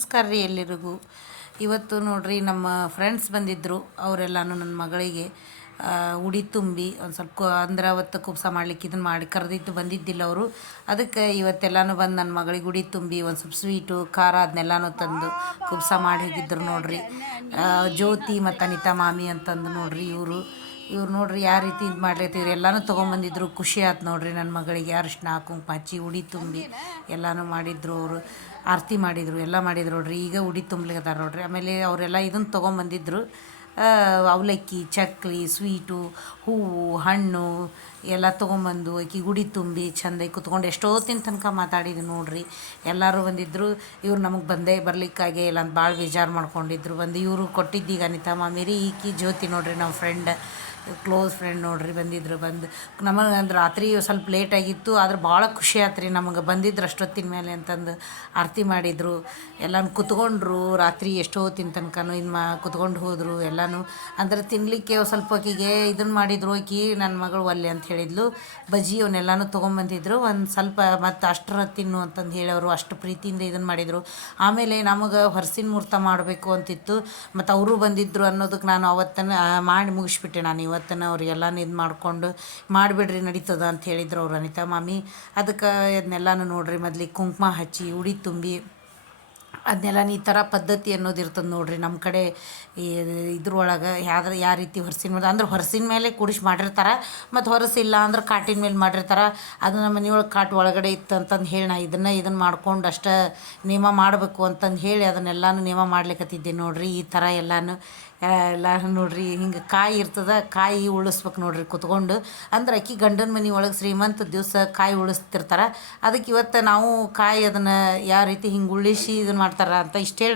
ನಮಸ್ಕಾರ ರೀ ಎಲ್ಲರಿಗೂ ಇವತ್ತು ನೋಡ್ರಿ ನಮ್ಮ ಫ್ರೆಂಡ್ಸ್ ಬಂದಿದ್ದರು ಅವರೆಲ್ಲನೂ ನನ್ನ ಮಗಳಿಗೆ ಉಡಿ ತುಂಬಿ ಒಂದು ಸ್ವಲ್ಪ ಅಂದ್ರೆ ಅವತ್ತು ಕುಪ್ಸ ಮಾಡ್ಲಿಕ್ಕೆ ಇದನ್ನು ಮಾಡಿ ಕರೆದಿದ್ದು ಬಂದಿದ್ದಿಲ್ಲ ಅವರು. ಅದಕ್ಕೆ ಇವತ್ತೆಲ್ಲನೂ ಬಂದು ನನ್ನ ಮಗಳಿಗೆ ಉಡಿ ತುಂಬಿ ಒಂದು ಸ್ವಲ್ಪ ಸ್ವೀಟು ಖಾರ ಅದನ್ನೆಲ್ಲನೂ ತಂದು ಕುಪ್ಸ ಮಾಡಿ ಹೋಗಿದ್ರು ನೋಡ್ರಿ. ಜ್ಯೋತಿ ಮತ್ತು ಅನಿತಾ ಮಾಮಿ ಅಂತಂದು ನೋಡ್ರಿ ಇವರು. ಇವ್ರು ನೋಡ್ರಿ ಯಾವ ರೀತಿ ಇದು ಮಾಡ್ಲತ್ತಿದ್ರು ಎಲ್ಲಾನು ತೊಗೊಂಬಂದಿದ್ರು. ಖುಷಿ ಆಯ್ತು ನೋಡ್ರಿ ನನ್ನ ಮಗಳಿಗೆ. ಅರಿಶಿನ ಕುಂಕುಮ ಹಚ್ಚಿ ಉಡಿ ತುಂಬಿ ಎಲ್ಲಾನು ಮಾಡಿದ್ರು ಅವರು. ಆರತಿ ಮಾಡಿದರು, ಎಲ್ಲ ಮಾಡಿದ್ರು ನೋಡ್ರಿ. ಈಗ ಉಡಿ ತುಂಬ್ಲಿಕತ್ತಾರ ನೋಡ್ರಿ. ಆಮೇಲೆ ಅವರೆಲ್ಲ ಇದನ್ನು ತೊಗೊಂಬಂದಿದ್ರು. ಅವಲಕ್ಕಿ, ಚಕ್ಲಿ, ಸ್ವೀಟು, ಹೂವು, ಹಣ್ಣು ಎಲ್ಲ ತೊಗೊಂಬಂದು ಆಕಿ ಗುಡಿ ತುಂಬಿ ಚಂದ ಕುತ್ಕೊಂಡು ಎಷ್ಟೊತ್ತಿನ ತನಕ ಮಾತಾಡಿದ್ವಿ ನೋಡ್ರಿ. ಎಲ್ಲರೂ ಬಂದಿದ್ದರು ಇವ್ರು ನಮಗೆ ಬಂದೇ ಬರ್ಲಿಕ್ಕಾಗೆ ಇಲ್ಲ ಅಂತ ಭಾಳ ಬೇಜಾರು ಮಾಡ್ಕೊಂಡಿದ್ರು. ಬಂದು ಇವರು ಕೊಟ್ಟಿದ್ದೀಗ ಅನಿತಾ ಮಾಮಿರಿ ಈಕಿ ಜ್ಯೋತಿ ನೋಡ್ರಿ ನಮ್ಮ ಫ್ರೆಂಡ್ ಕ್ಲೋಸ್ ಫ್ರೆಂಡ್ ನೋಡ್ರಿ ಬಂದಿದ್ರು ಬಂದು. ನಮಗೆ ಅಂದ್ರೆ ರಾತ್ರಿ ಸ್ವಲ್ಪ ಲೇಟ್ ಆಗಿತ್ತು, ಆದ್ರೆ ಭಾಳ ಖುಷಿ ಆತ್ರಿ ನಮಗೆ ಬಂದಿದ್ರು ಅಷ್ಟೊತ್ತಿನ ಮೇಲೆ ಅಂತಂದು ಆರತಿ ಮಾಡಿದರು. ಎಲ್ಲನೂ ಕುತ್ಕೊಂಡ್ರು ರಾತ್ರಿ ಎಷ್ಟೋ ಹೊತ್ತಿನ ತನಕನೂ ಇದು ಮಾ ಕುತ್ಕೊಂಡು ಹೋದರು ಎಲ್ಲನೂ ಅಂದ್ರೆ ತಿನ್ನಲಿಕ್ಕೆ ಸ್ವಲ್ಪ ಆಕಿಗೆ ಇದನ್ನು ಮಾಡಿದ್ರು ಆಕಿ ನನ್ನ ಮಗಳು ಒಲ್ಲೆ ಅಂತ ಹೇಳಿದ್ಲು. ಬಜ್ಜಿ ಅವನ್ನೆಲ್ಲನೂ ತೊಗೊಂಬಂದಿದ್ರು ಒಂದು ಸ್ವಲ್ಪ ಮತ್ತು ಅಷ್ಟರ ತಿನ್ನು ಅಂತಂದು ಹೇಳೋರು ಅಷ್ಟು ಪ್ರೀತಿಯಿಂದ ಇದನ್ನು ಮಾಡಿದರು. ಆಮೇಲೆ ನಮಗೆ ಹೊರಸಿನ ಮುಹೂರ್ತ ಮಾಡಬೇಕು ಅಂತಿತ್ತು. ಮತ್ತು ಅವರು ಬಂದಿದ್ದರು ಅನ್ನೋದಕ್ಕೆ ನಾನು ಅವತ್ತನ ಮಾಡಿ ಮುಗಿಸ್ಬಿಟ್ಟೆ ನಾನು. ಇವತ್ತನ ಅವ್ರಿಗೆಲ್ಲನೂ ಇದು ಮಾಡಿಕೊಂಡು, ಮಾಡಿಬಿಡ್ರಿ, ನಡೀತದ ಅಂತ ಹೇಳಿದ್ರು ಅವ್ರು ಅನಿತಾ ಮಾಮಿ. ಅದಕ್ಕೆ ಇದನ್ನೆಲ್ಲನೂ ನೋಡ್ರಿ, ಮೊದ್ಲಿಗೆ ಕುಂಕುಮ ಹಚ್ಚಿ, ಉಡಿ ತುಂಬಿ ಅದನ್ನೆಲ್ಲ ಈ ಥರ ಪದ್ಧತಿ ಅನ್ನೋದು ಇರ್ತದೆ ನೋಡಿರಿ. ನಮ್ಮ ಕಡೆ ಇದ್ರೊಳಗೆ ಯಾವ್ದು ಯಾವ ರೀತಿ ಹೊರಸಿನ ಮೇಲೆ ಅಂದ್ರೆ ಹೊರಸಿನ ಮೇಲೆ ಕುಡಿಸಿ ಮಾಡಿರ್ತಾರೆ, ಮತ್ತು ಹೊರಸಿಲ್ಲ ಅಂದ್ರೆ ಕಾಟಿನ ಮೇಲೆ ಮಾಡಿರ್ತಾರೆ. ಅದು ನಮ್ಮ ಮನೆಯೊಳಗೆ ಕಾಟ್ ಒಳಗಡೆ ಇತ್ತು ಅಂತಂದು ಹೇಳಿ ನಾ ಇದನ್ನು ಇದನ್ನು ಮಾಡ್ಕೊಂಡು ಅಷ್ಟೇ ನಿಯಮ ಮಾಡಬೇಕು ಅಂತಂದು ಹೇಳಿ ಅದನ್ನೆಲ್ಲನೂ ನೇಮ ಮಾಡ್ಲಿಕ್ಕತ್ತಿದ್ದೆ ನೋಡಿರಿ. ಈ ಥರ ಎಲ್ಲನೂ ಎಲ್ಲ ನೋಡ್ರಿ, ಹಿಂಗೆ ಕಾಯಿ ಇರ್ತದ, ಕಾಯಿ ಉಳಿಸ್ಬೇಕು ನೋಡ್ರಿ ಕುತ್ಕೊಂಡು. ಅಂದ್ರೆ ಅಕ್ಕಿ ಗಂಡನ ಮನೆ ಒಳಗೆ ಶ್ರೀಮಂತ ದಿವಸ ಕಾಯಿ ಉಳಿಸ್ತಿರ್ತಾರೆ. ಅದಕ್ಕೆ ಇವತ್ತು ನಾವು ಕಾಯಿ ಅದನ್ನು ಯಾವ ರೀತಿ ಹಿಂಗೆ ಉಳಿಸಿ ಇದನ್ನು ಮಾಡ್ತಾರೆ ಅಂತ ಇಷ್ಟು